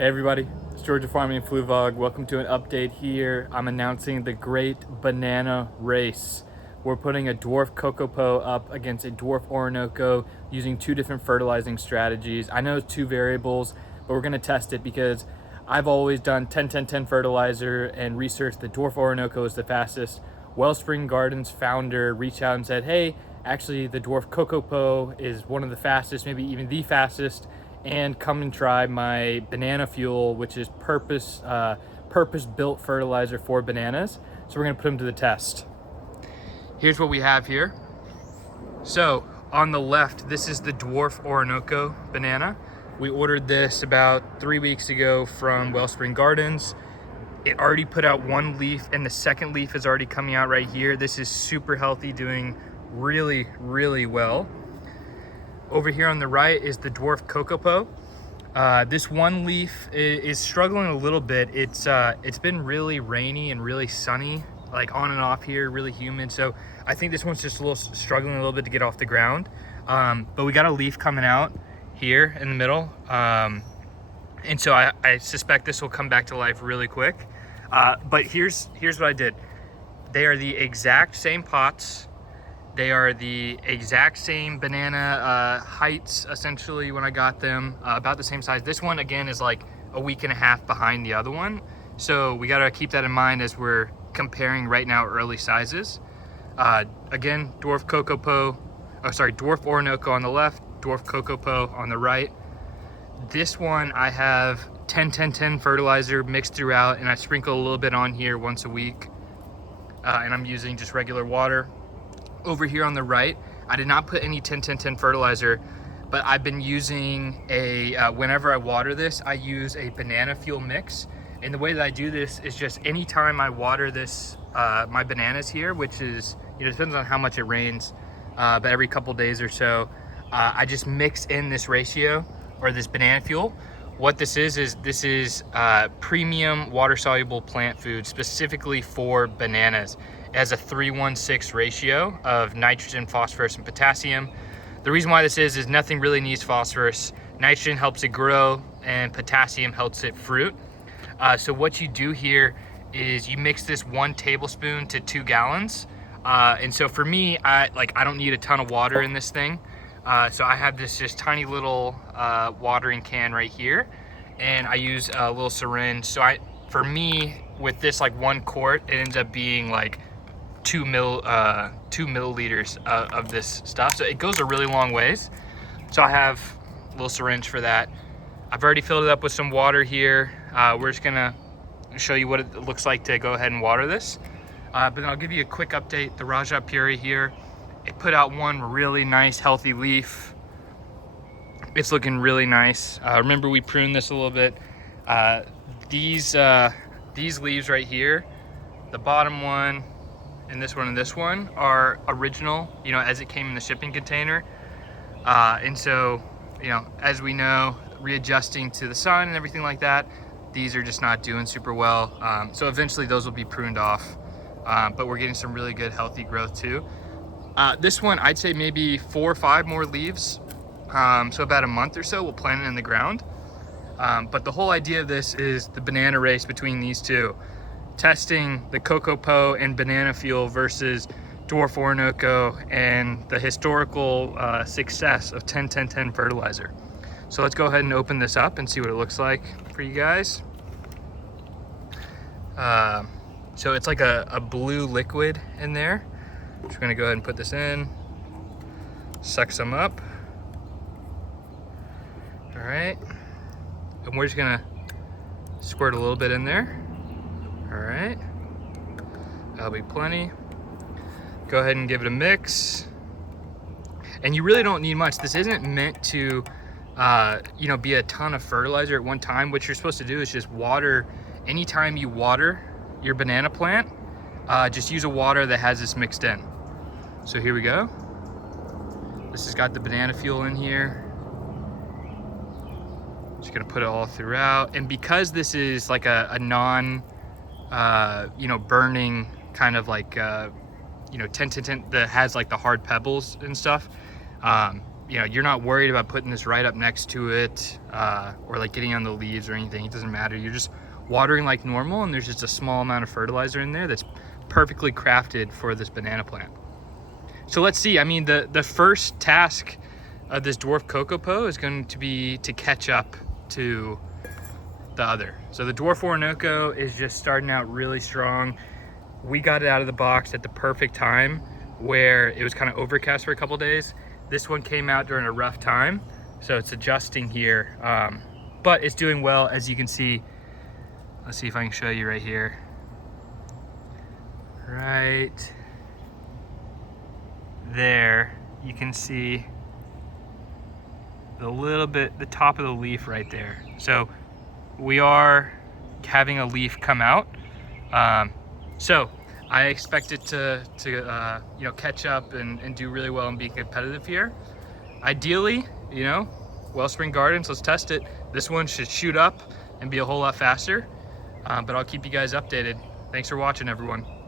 Hey everybody, it's Georgia Farming and Flu Vlog. Welcome to an update here. I'm announcing the Great Banana Race. We're putting a dwarf kokopo up against a dwarf Orinoco using two different fertilizing strategies. I know it's two variables, but we're gonna test it because I've always done 10-10-10 fertilizer and researched the dwarf Orinoco is the fastest. Wellspring Gardens founder reached out and said, hey, actually the dwarf kokopo is one of the fastest, maybe even the fastest, and come and try my banana fuel, which is purpose-built fertilizer for bananas. So we're gonna put them to the test. Here's what we have here. So on the left, this is the dwarf Orinoco banana. We ordered this about 3 weeks ago from Wellspring Gardens. It already put out one leaf and the second leaf is already coming out right here. This is super healthy, doing really, really well. Over here on the right is the dwarf kokopo. This one leaf is struggling a little bit. It's been really rainy and really sunny, like on and off here, really humid. So I think this one's just struggling a little bit to get off the ground. But we got a leaf coming out here in the middle. And so I suspect this will come back to life really quick. But here's what I did. They are the exact same pots. They are the exact same banana heights, essentially, when I got them, about the same size. This one, again, is like a week and a half behind the other one. So we gotta keep that in mind as we're comparing right now early sizes. Again, dwarf Orinoco on the left, dwarf kokopo on the right. This one, I have 10-10-10 fertilizer mixed throughout, and I sprinkle a little bit on here once a week. And I'm using just regular water. Over here on the right, I did not put any 10-10-10 fertilizer, but I've been using whenever I water this, I use a banana fuel mix. And the way that I do this is just anytime I water this, my bananas here, which is, depends on how much it rains, but every couple days or so, I just mix in this ratio or this banana fuel. What this is premium water soluble plant food specifically for bananas. It has a 3:1:6 ratio of nitrogen, phosphorus, and potassium. The reason why this is nothing really needs phosphorus. Nitrogen helps it grow and potassium helps it fruit. So what you do here is you mix this 1 tablespoon to 2 gallons. And so for me, I don't need a ton of water in this thing. So I have this just tiny little watering can right here, and I use a little syringe. So for me, with this like 1 quart, it ends up being like 2 milliliters of this stuff. So it goes a really long ways. So I have a little syringe for that. I've already filled it up with some water here. We're just gonna show you what it looks like to go ahead and water this. But then I'll give you a quick update. The Raja Puri here, it put out one really nice healthy leaf. It's looking really nice. Remember, we pruned this a little bit. These leaves right here, the bottom one and this one are original, as it came in the shipping container. And so, as we know, readjusting to the sun and everything like that, these are just not doing super well. So eventually those will be pruned off. But we're getting some really good healthy growth too. This one, I'd say maybe 4 or 5 more leaves. So about a month or so, we'll plant it in the ground. But the whole idea of this is the banana race between these two. Testing the kokopo and banana fuel versus dwarf Orinoco and the historical success of 10-10-10 fertilizer. So let's go ahead and open this up and see what it looks like for you guys. So it's like a blue liquid in there. Just gonna go ahead and put this in, suck some up. All right, and we're just gonna squirt a little bit in there. All right, that'll be plenty. Go ahead and give it a mix. And you really don't need much. This isn't meant to, be a ton of fertilizer at one time. What you're supposed to do is just water. Anytime you water your banana plant, just use a water that has this mixed in. So here we go. This has got the banana fuel in here. Just gonna put it all throughout. And because this is like a non, burning kind of like, 10-10-10 that has like the hard pebbles and stuff, you know, you're not worried about putting this right up next to it or like getting on the leaves or anything. It doesn't matter. You're just watering like normal, and there's just a small amount of fertilizer in there that's perfectly crafted for this banana plant. So let's see. I mean, the first task of this dwarf kokopo is going to be to catch up to the other. So the dwarf Orinoco is just starting out really strong. We got it out of the box at the perfect time where it was kind of overcast for a couple days. This one came out during a rough time, so it's adjusting here, but it's doing well, as you can see. Let's see if I can show you right here. Right there, you can see the top of the leaf right there. So we are having a leaf come out. So I expect it to you know, catch up and do really well and be competitive here. Ideally, you know, Wellspring Gardens, let's test it. This one should shoot up and be a whole lot faster, but I'll keep you guys updated. Thanks for watching, everyone.